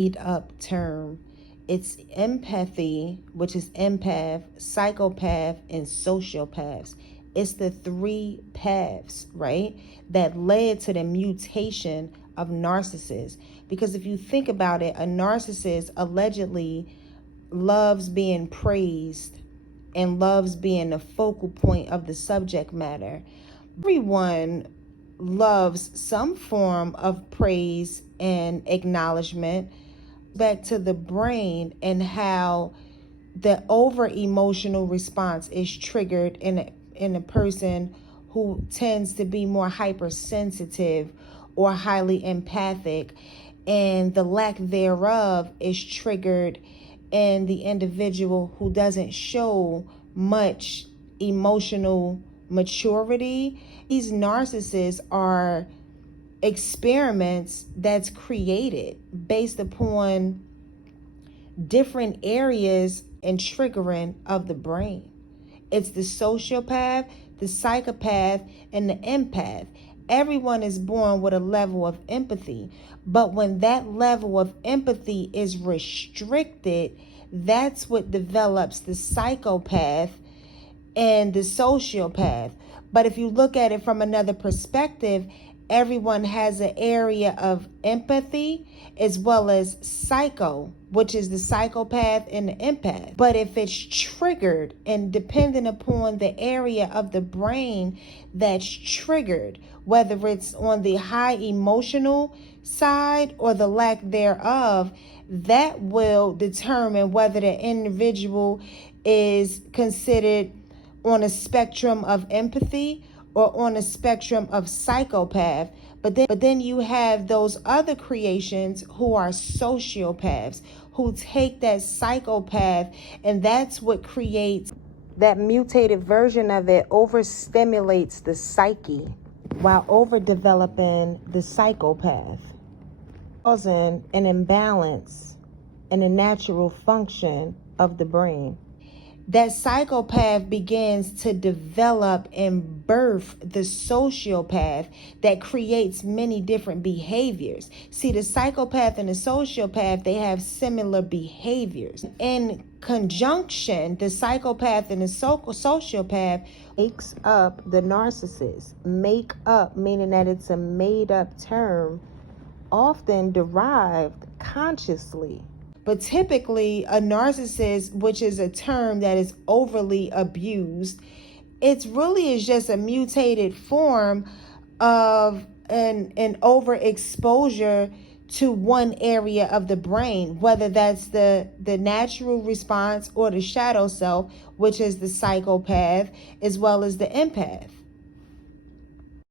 made up term. It's empathy, which is empath, psychopath, and sociopaths. It's the three paths, right, that led to the mutation of narcissists. Because if you think about it, a narcissist allegedly loves being praised and loves being the focal point of the subject matter. Everyone loves some form of praise and acknowledgement. Back to the brain and how the over emotional response is triggered in a person who tends to be more hypersensitive or highly empathic, and the lack thereof is triggered in the individual who doesn't show much emotional maturity. These narcissists are experiments that's created based upon different areas and triggering of the brain. It's the sociopath, the psychopath, and the empath. Everyone is born with a level of empathy, but when that level of empathy is restricted, that's what develops the psychopath and the sociopath. But if you look at it from another perspective, everyone has an area of empathy as well as psycho, which is the psychopath and the empath. But if it's triggered and depending upon the area of the brain that's triggered, whether it's on the high emotional side or the lack thereof, that will determine whether the individual is considered on a spectrum of empathy or on a spectrum of psychopath. But then you have those other creations who are sociopaths, who take that psychopath, and that's what creates that mutated version of it, overstimulates the psyche while overdeveloping the psychopath, causing an imbalance in the natural function of the brain. That psychopath begins to develop and birth the sociopath that creates many different behaviors. See, the psychopath and the sociopath, they have similar behaviors. In conjunction, the psychopath and the sociopath makes up the narcissist. Make up, meaning that it's a made up term, often derived consciously. But typically, a narcissist, which is a term that is overly abused, it really is just a mutated form of an overexposure to one area of the brain, whether that's the natural response or the shadow self, which is the psychopath, as well as the empath.